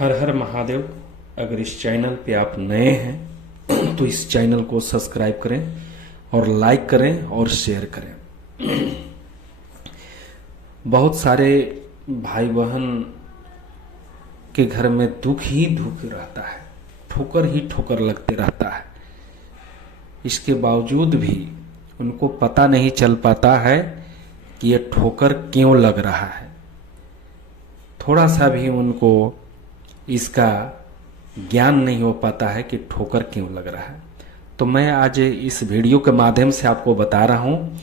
हर हर महादेव। अगर इस चैनल पे आप नए हैं तो इस चैनल को सब्सक्राइब करें और लाइक करें और शेयर करें। बहुत सारे भाई बहन के घर में दुख ही दुख रहता है, ठोकर ही ठोकर लगते रहता है। इसके बावजूद भी उनको पता नहीं चल पाता है कि ये ठोकर क्यों लग रहा है। थोड़ा सा भी उनको इसका ज्ञान नहीं हो पाता है कि ठोकर क्यों लग रहा है। तो मैं आज इस वीडियो के माध्यम से आपको बता रहा हूँ,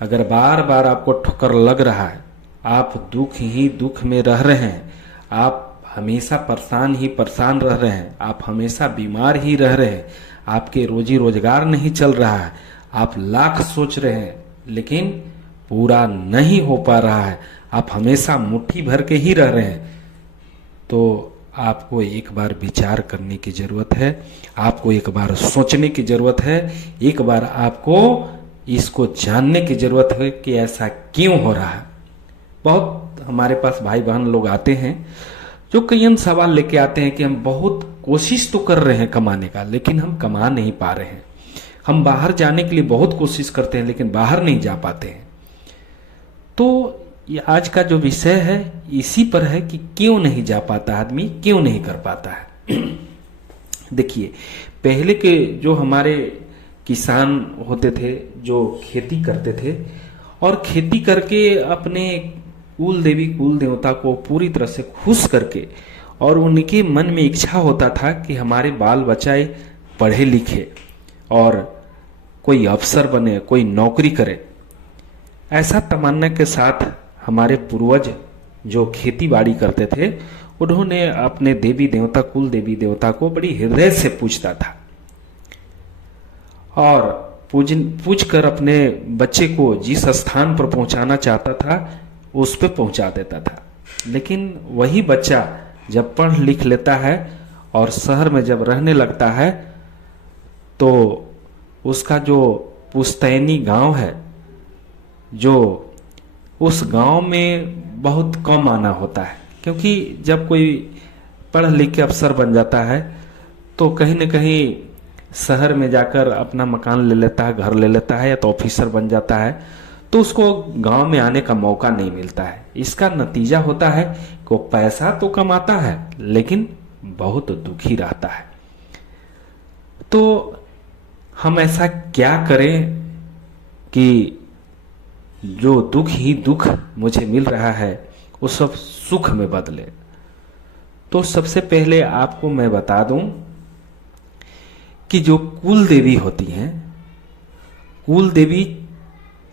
अगर बार बार आपको ठोकर लग रहा है, आप दुख ही दुख में रह रहे हैं, आप हमेशा परेशान ही परेशान रह रहे हैं, आप हमेशा बीमार ही रह रहे हैं, आपके रोजी रोजगार नहीं चल रहा है, आप लाख सोच रहे हैं लेकिन पूरा नहीं हो पा रहा है, आप हमेशा मुट्ठी भर के ही रह रहे हैं, तो आपको एक बार विचार करने की जरूरत है, आपको एक बार सोचने की जरूरत है, एक बार आपको इसको जानने की जरूरत है कि ऐसा क्यों हो रहा है। बहुत हमारे पास भाई बहन लोग आते हैं जो कई सवाल लेके आते हैं कि हम बहुत कोशिश तो कर रहे हैं कमाने का, लेकिन हम कमा नहीं पा रहे हैं। हम बाहर जाने के लिए बहुत कोशिश करते हैं लेकिन बाहर नहीं जा पाते हैं। तो ये आज का जो विषय है इसी पर है कि क्यों नहीं जा पाता आदमी, क्यों नहीं कर पाता है। देखिए, पहले के जो हमारे किसान होते थे, जो खेती करते थे और खेती करके अपने कुल देवी कुल देवता को पूरी तरह से खुश करके, और उनके मन में इच्छा होता था कि हमारे बाल बच्चे पढ़े लिखे और कोई अफसर बने, कोई नौकरी करे। ऐसा तमन्ना के साथ हमारे पूर्वज जो खेती बाड़ी करते थे, उन्होंने अपने देवी देवता कुल देवी देवता को बड़ी हृदय से पूजता था और पूज कर अपने बच्चे को जिस स्थान पर पहुंचाना चाहता था उस पे पहुंचा देता था। लेकिन वही बच्चा जब पढ़ लिख लेता है और शहर में जब रहने लगता है तो उसका जो पुश्तैनी गांव है, जो उस गांव में बहुत कम आना होता है, क्योंकि जब कोई पढ़ लिख के अफसर बन जाता है तो कहीं न कहीं शहर में जाकर अपना मकान ले लेता है, घर ले लेता है, या तो ऑफिसर बन जाता है, तो उसको गांव में आने का मौका नहीं मिलता है। इसका नतीजा होता है कि वो पैसा तो कमाता है लेकिन बहुत दुखी रहता है। तो हम ऐसा क्या करें कि जो दुख ही दुख मुझे मिल रहा है वो सब सुख में बदले। तो सबसे पहले आपको मैं बता दूं कि जो कुल देवी होती हैं, कुल देवी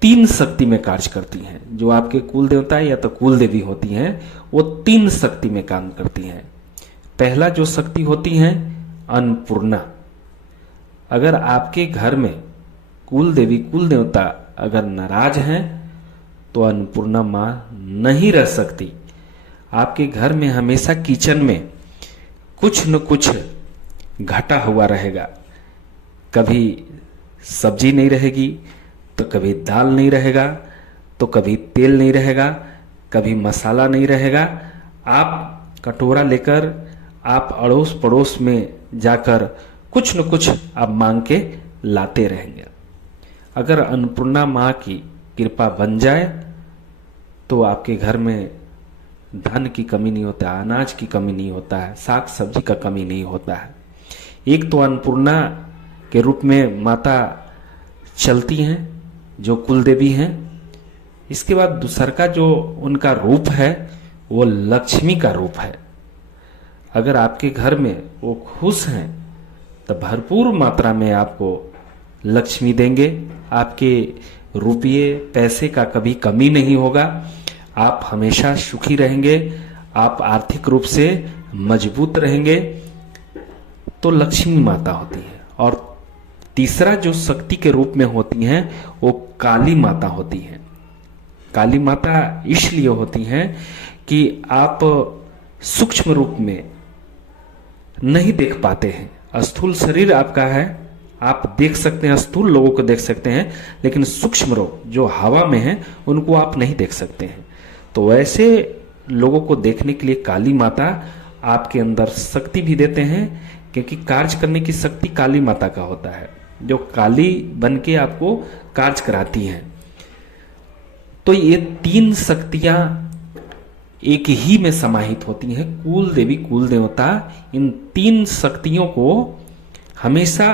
3 शक्ति में कार्य करती हैं। जो आपके कुल देवता या तो कुल देवी होती हैं वो 3 शक्ति में काम करती हैं। पहला जो शक्ति होती है अन्नपूर्णा। अगर आपके घर में कुल देवी कुल देवता अगर नाराज हैं तो अन्नपूर्णा मां नहीं रह सकती। आपके घर में हमेशा किचन में कुछ न कुछ घटा हुआ रहेगा। कभी सब्जी नहीं रहेगी तो कभी दाल नहीं रहेगा, तो कभी तेल नहीं रहेगा, कभी मसाला नहीं रहेगा। आप कटोरा लेकर आप अड़ोस पड़ोस में जाकर कुछ न कुछ आप मांग के लाते रहेंगे। अगर अन्नपूर्णा माँ की कृपा बन जाए तो आपके घर में धन की कमी नहीं होता है, अनाज की कमी नहीं होता है, साग सब्जी का कमी नहीं होता है। एक तो अन्नपूर्णा के रूप में माता चलती हैं जो कुल देवी हैं। इसके बाद दूसर का जो उनका रूप है वो लक्ष्मी का रूप है। अगर आपके घर में वो खुश हैं तो भरपूर मात्रा में आपको लक्ष्मी देंगे। आपके रुपये पैसे का कभी कमी नहीं होगा, आप हमेशा सुखी रहेंगे, आप आर्थिक रूप से मजबूत रहेंगे। तो लक्ष्मी माता होती है। और तीसरा जो शक्ति के रूप में होती हैं वो काली माता होती हैं। काली माता इसलिए होती हैं कि आप सूक्ष्म रूप में नहीं देख पाते हैं। स्थूल शरीर आपका है, आप देख सकते हैं, स्थूल लोगों को देख सकते हैं, लेकिन सूक्ष्म रोग जो हवा में है उनको आप नहीं देख सकते हैं। तो वैसे लोगों को देखने के लिए काली माता आपके अंदर शक्ति भी देते हैं, क्योंकि कार्य करने की शक्ति काली माता का होता है, जो काली बन के आपको कार्य कराती हैं। तो ये 3 शक्तियां एक ही में समाहित होती हैं। कुल देवी कुल देवता इन 3 शक्तियों को हमेशा,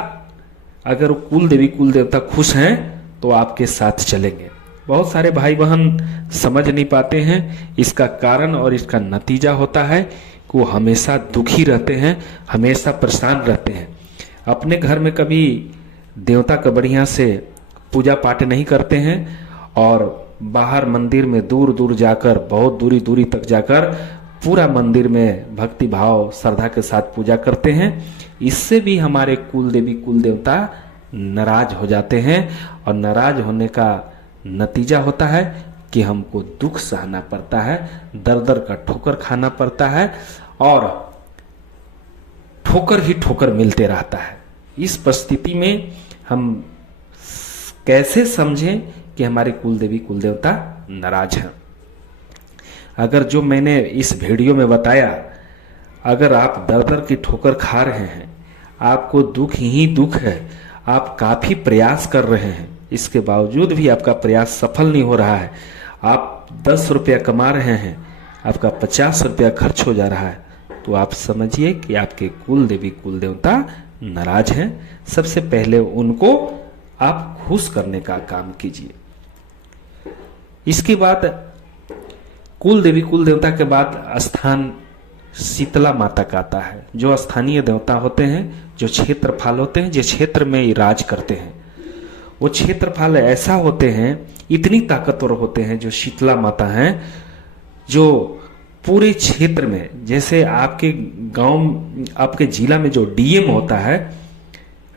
अगर कुल देवी कुल देवता खुश हैं तो आपके साथ चलेंगे। बहुत सारे भाई बहन समझ नहीं पाते हैं इसका कारण, और इसका नतीजा होता है कि वो हमेशा दुखी रहते हैं, हमेशा परेशान रहते हैं। अपने घर में कभी देवता का बढ़िया से पूजा पाठ नहीं करते हैं, और बाहर मंदिर में दूर दूर जाकर, बहुत दूरी दूरी तक जाकर पूरा मंदिर में भक्ति भाव श्रद्धा के साथ पूजा करते हैं। इससे भी हमारे कुल देवी कुल देवता नाराज हो जाते हैं, और नाराज होने का नतीजा होता है कि हमको दुख सहना पड़ता है, दर दर का ठोकर खाना पड़ता है, और ठोकर ही ठोकर मिलते रहता है। इस परिस्थिति में हम कैसे समझें कि हमारे कुल देवी कुल देवता नाराज हैं? अगर जो मैंने इस वीडियो में बताया, अगर आप दर दर की ठोकर खा रहे हैं, आपको दुख ही दुख है, आप काफी प्रयास कर रहे हैं, इसके बावजूद भी आपका प्रयास सफल नहीं हो रहा है, आप 10 रुपया कमा रहे हैं, आपका 50 रुपया खर्च हो जा रहा है, तो आप समझिए कि आपके कुल देवी कुल देवता नाराज हैं। सबसे पहले उनको आप खुश करने का काम कीजिए। इसके बाद कुल देवी कुल देवता के बाद स्थान शीतला माता का आता है, जो स्थानीय देवता होते हैं, जो क्षेत्रफल होते हैं, जो क्षेत्र में राज करते हैं। वो क्षेत्रफल ऐसा होते हैं, इतनी ताकतवर होते हैं जो शीतला माता हैं, जो पूरे क्षेत्र में, जैसे आपके गांव, आपके जिला में जो डीएम होता है,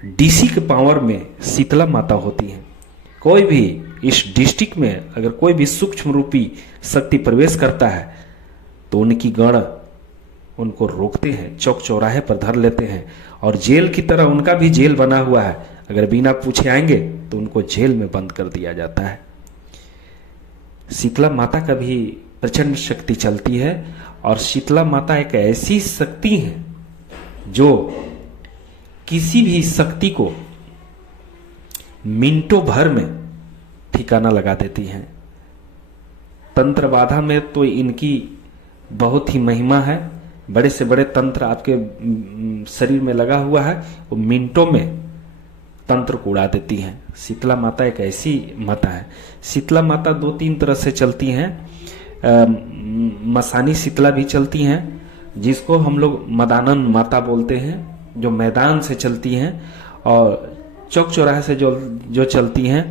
डीसी के पावर में शीतला माता होती है। कोई भी इस डिस्ट्रिक्ट में अगर कोई भी सूक्ष्म रूपी शक्ति प्रवेश करता है तो उनकी गण उनको रोकते हैं, चौक चौराहे पर धर लेते हैं, और जेल की तरह उनका भी जेल बना हुआ है। अगर बिना पूछे आएंगे तो उनको जेल में बंद कर दिया जाता है। शीतला माता का भी प्रचंड शक्ति चलती है, और शीतला माता एक ऐसी शक्ति है जो किसी भी शक्ति को मिनटों भर में ठिकाना लगा देती हैं। तंत्र बाधा में तो इनकी बहुत ही महिमा है। बड़े से बड़े तंत्र आपके शरीर में लगा हुआ है, वो मिनटों में तंत्र को उड़ा देती हैं। शीतला माता एक ऐसी माता है। शीतला माता 2-3 तरह से चलती हैं। मसानी शीतला भी चलती हैं, जिसको हम लोग मदानन माता बोलते हैं, जो मैदान से चलती हैं, और चौक चौराहे से जो चलती हैं,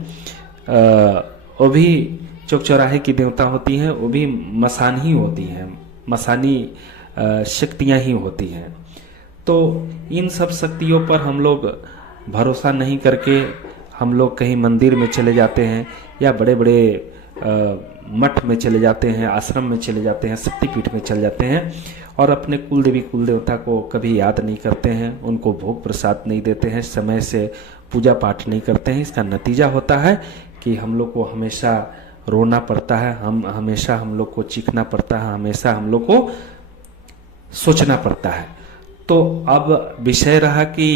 वो भी चौक चौराहे की देवता होती हैं, वो भी मसान ही होती हैं, मसानी शक्तियां ही होती हैं। तो इन सब शक्तियों पर हम लोग भरोसा नहीं करके हम लोग कहीं मंदिर में चले जाते हैं, या बड़े बड़े मठ में चले जाते हैं, आश्रम में चले जाते हैं, शक्तिपीठ में चले जाते हैं, और अपने कुल देवी कुल देवता को कभी याद नहीं करते हैं, उनको भोग प्रसाद नहीं देते हैं, समय से पूजा पाठ नहीं करते हैं। इसका नतीजा होता है कि हम लोग को हमेशा रोना पड़ता है, हम लोग को चीखना पड़ता है, हमेशा हम लोग को सोचना पड़ता है। तो अब विषय रहा कि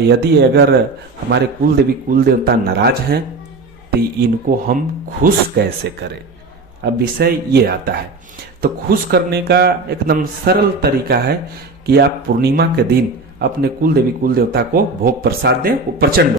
यदि अगर हमारे कुल देवी कुल देवता नाराज हैं तो इनको हम खुश कैसे करें, अब विषय ये आता है। तो खुश करने का एकदम सरल तरीका है कि आप पूर्णिमा के दिन अपने कुल देवी कुल देवता को भोग प्रसाद दें। वो प्रचंड